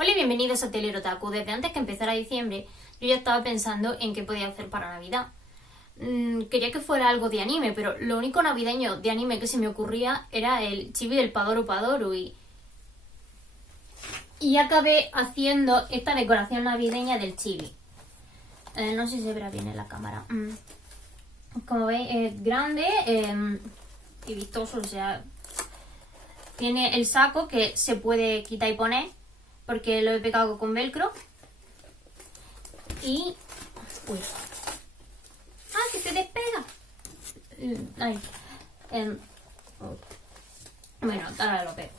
Hola y bienvenidos a Telero Otaku. Desde antes que empezara diciembre, yo ya estaba pensando en qué podía hacer para Navidad. Quería que fuera algo de anime, pero lo único navideño de anime que se me ocurría era el chibi del Padoru Padoru y acabé haciendo esta decoración navideña del chibi. No sé si se verá bien en la cámara. Como veis, es grande y vistoso, o sea, tiene el saco que se puede quitar y poner porque lo he pegado con velcro. Y... uy. ¡Ah, que se despega! Ay. Bueno, ahora lo pego.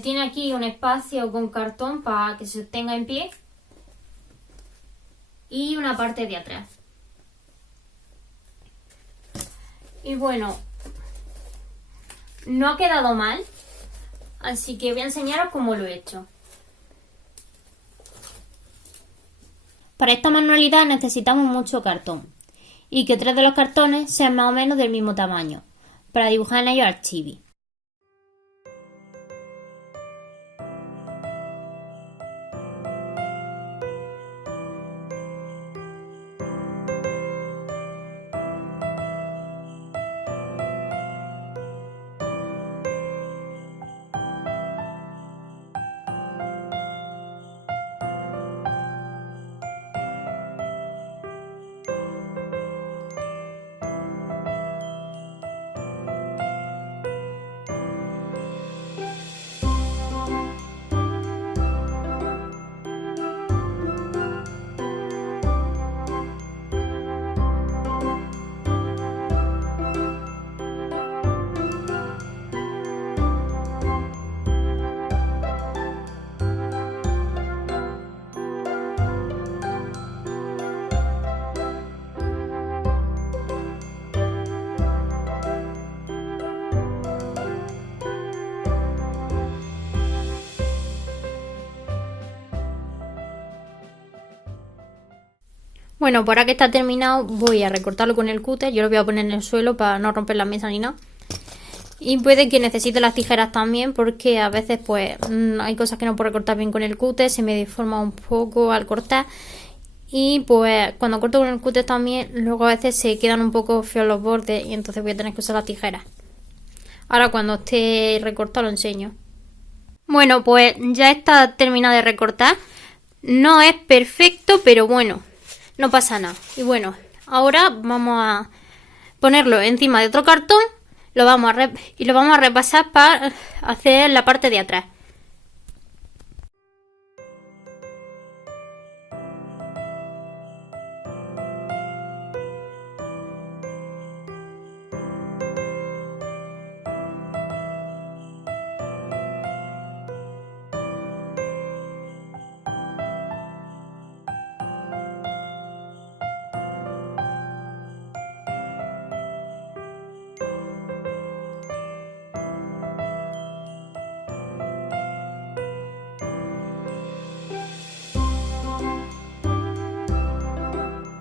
Tiene aquí un espacio con cartón para que se sostenga en pie. Y una parte de atrás. Y bueno, no ha quedado mal. Así que voy a enseñaros cómo lo he hecho. Para esta manualidad necesitamos mucho cartón y que 3 de los cartones sean más o menos del mismo tamaño para dibujar en ellos al chibi. Bueno, pues ahora que está terminado voy a recortarlo con el cúter. Yo lo voy a poner en el suelo para no romper la mesa ni nada. Y puede que necesite las tijeras también porque a veces pues hay cosas que no puedo recortar bien con el cúter. Se me deforma un poco al cortar. Y pues cuando corto con el cúter también luego a veces se quedan un poco feos los bordes y entonces voy a tener que usar las tijeras. Ahora cuando esté recortado lo enseño. Bueno, pues ya está terminado de recortar. No es perfecto, pero bueno, no pasa nada. Y bueno, ahora vamos a ponerlo encima de otro cartón. Lo vamos a repasar para hacer la parte de atrás.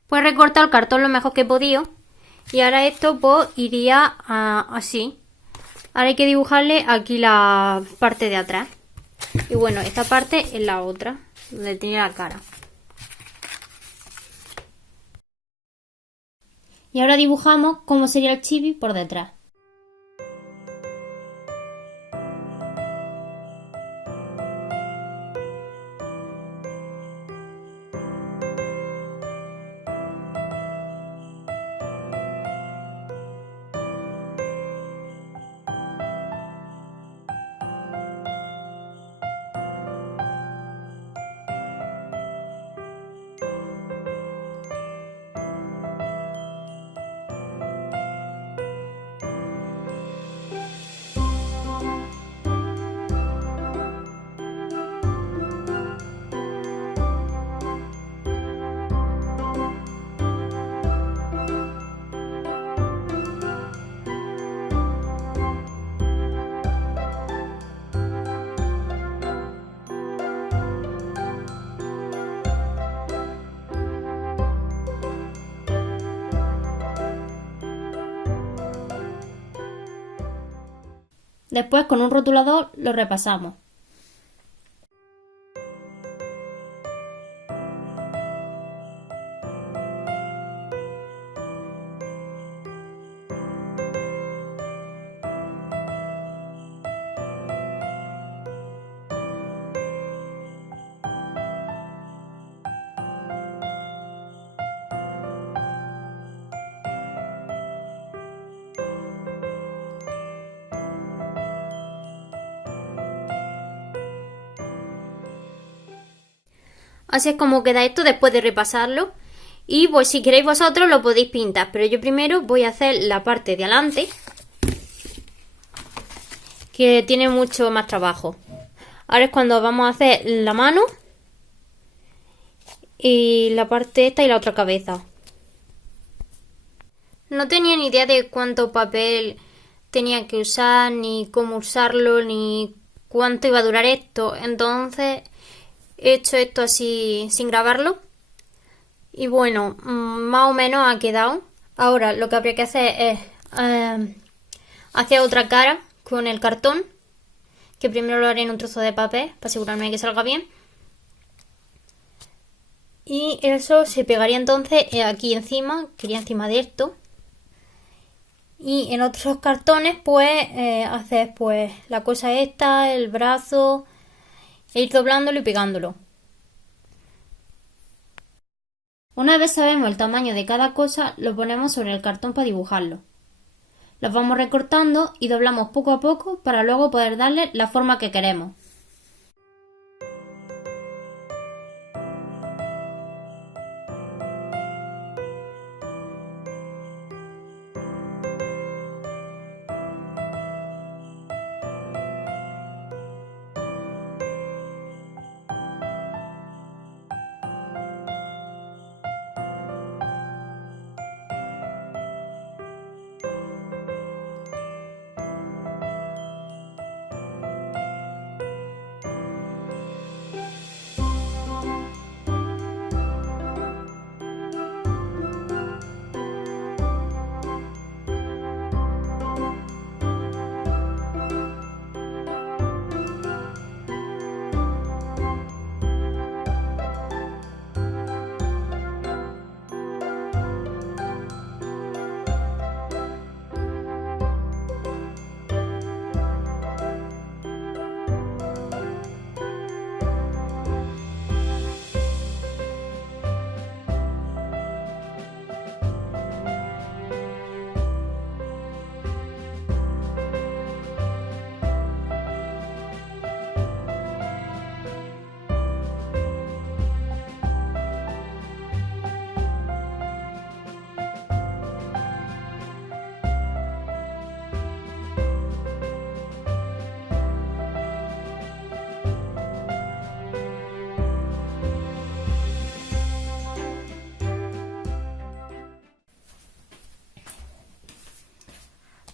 Pues he recortado el cartón lo mejor que he podido. Y ahora esto pues iría así. Ahora hay que dibujarle aquí la parte de atrás. Y bueno, esta parte es la otra, donde tiene la cara. Y ahora dibujamos cómo sería el chibi por detrás. Después con un rotulador lo repasamos. Así es como queda esto después de repasarlo. Y pues si queréis vosotros lo podéis pintar, pero yo primero voy a hacer la parte de adelante, que tiene mucho más trabajo. Ahora es cuando vamos a hacer la mano y la parte esta y la otra cabeza. No tenía ni idea de cuánto papel tenía que usar, ni cómo usarlo, ni cuánto iba a durar esto. Entonces he hecho esto así sin grabarlo. Y bueno, más o menos ha quedado. Ahora lo que habría que hacer es hacer otra cara con el cartón, que primero lo haré en un trozo de papel para asegurarme de que salga bien. Y eso se pegaría entonces aquí encima, quería encima de esto. Y en otros cartones pues hacer pues la cosa esta, el brazo, e ir doblándolo y pegándolo. Una vez sabemos el tamaño de cada cosa, lo ponemos sobre el cartón para dibujarlo. Los vamos recortando y doblamos poco a poco para luego poder darle la forma que queremos.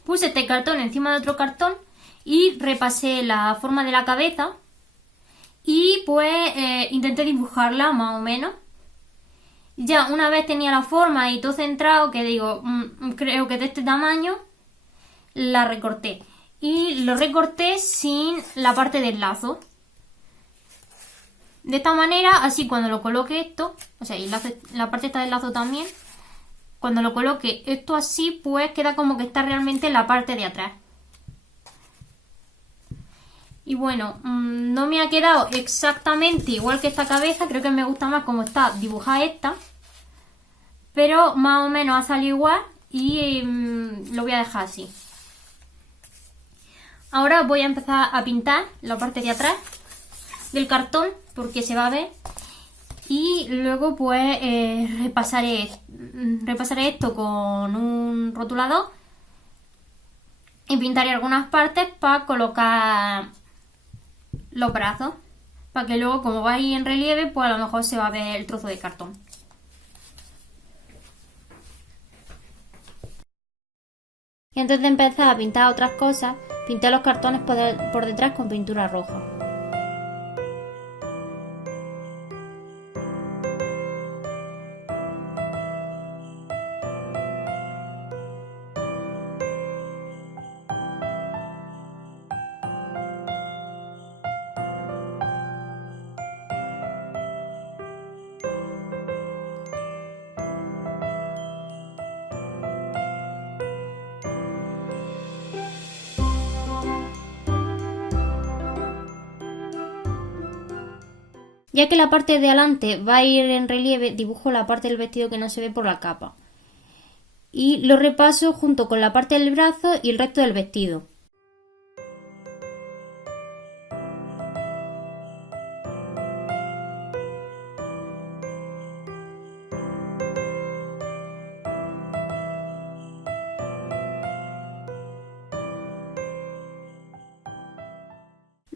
Puse este cartón encima de otro cartón y repasé la forma de la cabeza y pues intenté dibujarla más o menos. Ya una vez tenía la forma y todo centrado, que digo, creo que de este tamaño, la recorté. Y lo recorté sin la parte del lazo. De esta manera, así cuando lo coloque esto, o sea, y la parte esta del lazo también, cuando lo coloque esto así, pues queda como que está realmente en la parte de atrás. Y bueno, no me ha quedado exactamente igual que esta cabeza, creo que me gusta más como está dibujada esta. Pero más o menos ha salido igual y lo voy a dejar así. Ahora voy a empezar a pintar la parte de atrás del cartón porque se va a ver. Y luego pues repasaré esto con un rotulador y pintaré algunas partes para colocar los brazos, para que luego, como va ahí en relieve, pues a lo mejor se va a ver el trozo de cartón. Y antes de empezar a pintar otras cosas, pinté los cartones por detrás con pintura roja. Ya que la parte de adelante va a ir en relieve, dibujo la parte del vestido que no se ve por la capa. Y lo repaso junto con la parte del brazo y el resto del vestido.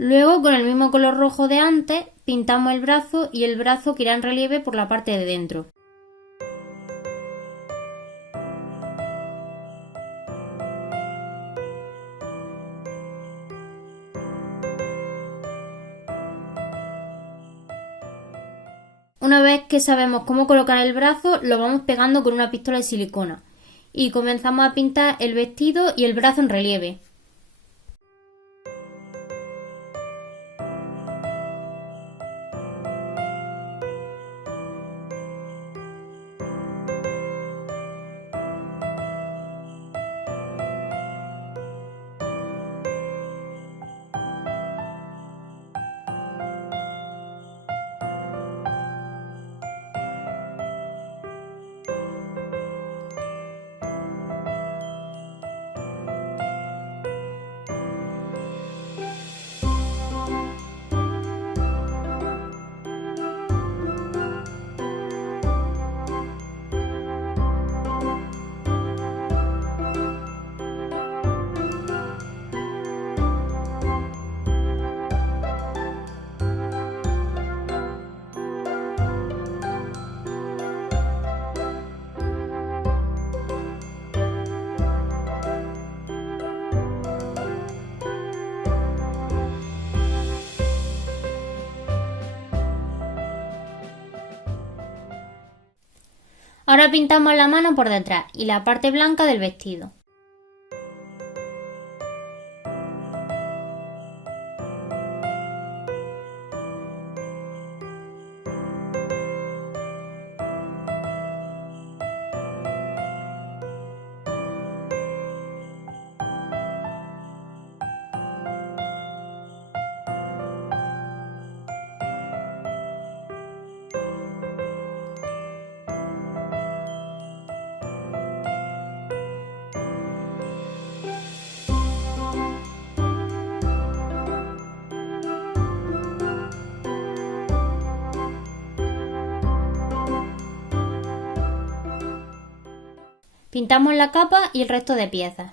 Luego, con el mismo color rojo de antes, pintamos el brazo y el brazo que irá en relieve por la parte de dentro. Una vez que sabemos cómo colocar el brazo, lo vamos pegando con una pistola de silicona y comenzamos a pintar el vestido y el brazo en relieve. Ahora pintamos la mano por detrás y la parte blanca del vestido. Pintamos la capa y el resto de piezas.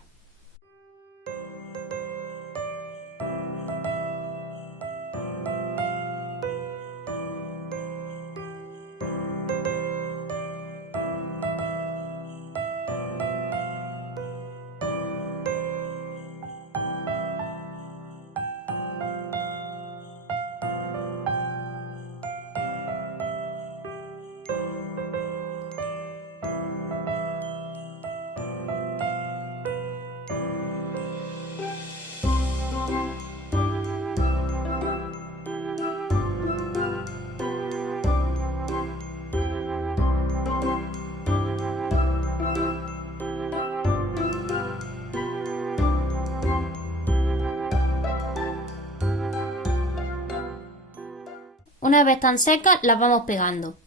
Una vez están secas, las vamos pegando.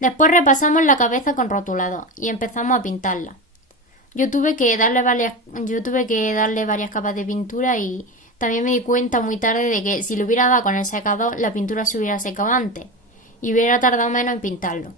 Después repasamos la cabeza con rotulador y empezamos a pintarla. Yo tuve que darle varias capas de pintura y también me di cuenta muy tarde de que si lo hubiera dado con el secador la pintura se hubiera secado antes y hubiera tardado menos en pintarlo.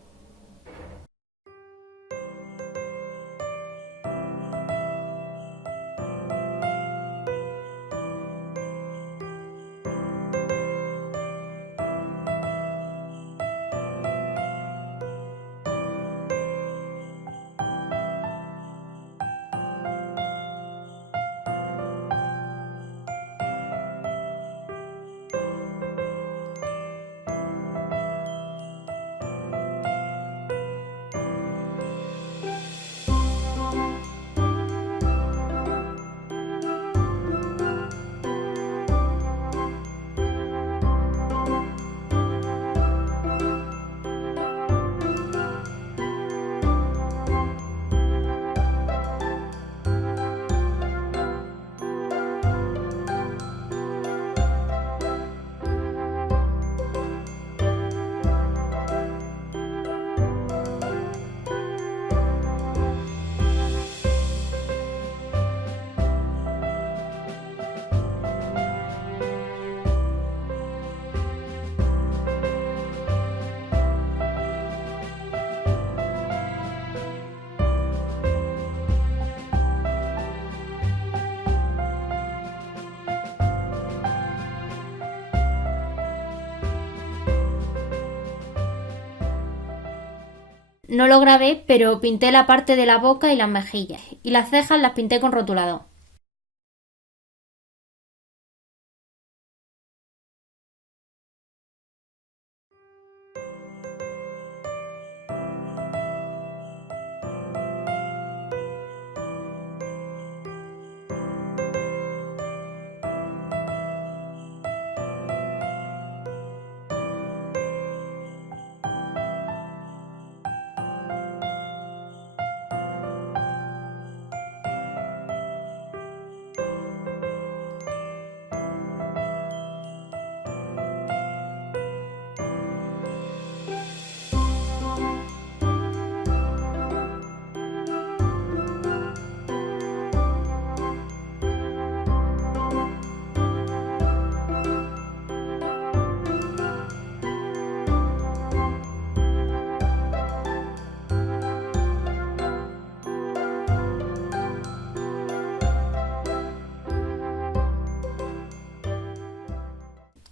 no lo grabé, pero pinté la parte de la boca y las mejillas. Y las cejas las pinté con rotulador.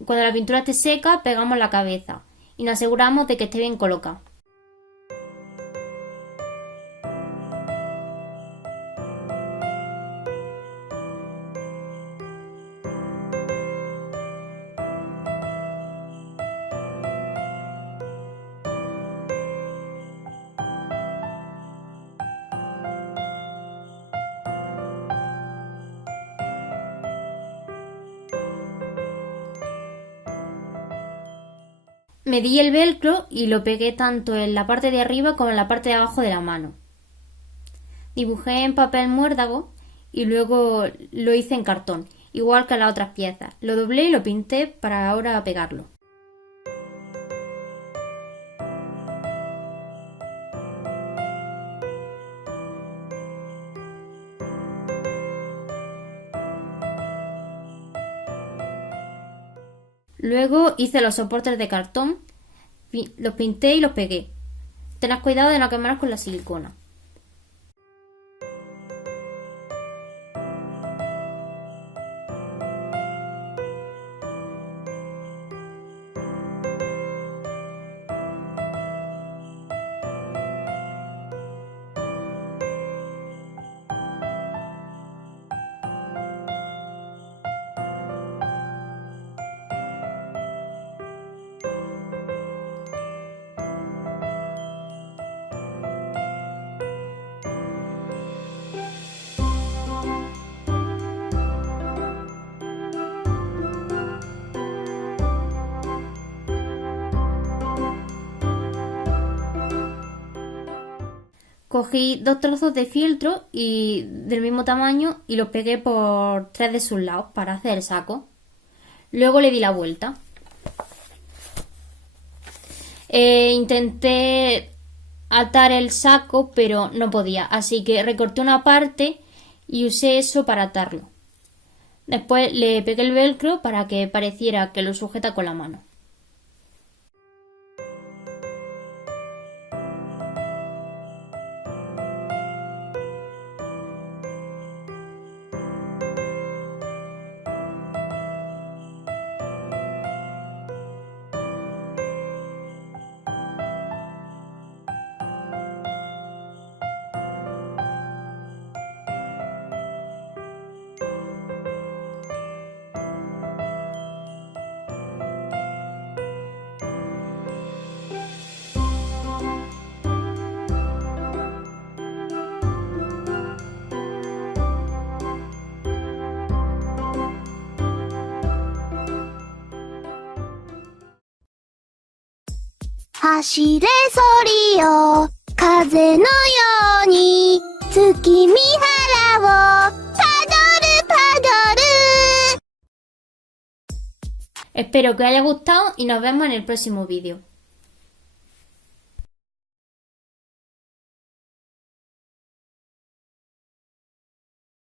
Cuando la pintura esté seca, pegamos la cabeza y nos aseguramos de que esté bien colocada. Medí el velcro y lo pegué tanto en la parte de arriba como en la parte de abajo de la mano. Dibujé en papel muérdago y luego lo hice en cartón, igual que las otras piezas. Lo doblé y lo pinté para ahora pegarlo. Luego hice los soportes de cartón, los pinté y los pegué. Tened cuidado de no quemarlos con la silicona. Cogí 2 trozos de fieltro y del mismo tamaño y los pegué por 3 de sus lados para hacer el saco. Luego le di la vuelta. Intenté atar el saco, pero no podía, así que recorté una parte y usé eso para atarlo. Después le pegué el velcro para que pareciera que lo sujeta con la mano. Espero que os haya gustado y nos vemos en el próximo vídeo.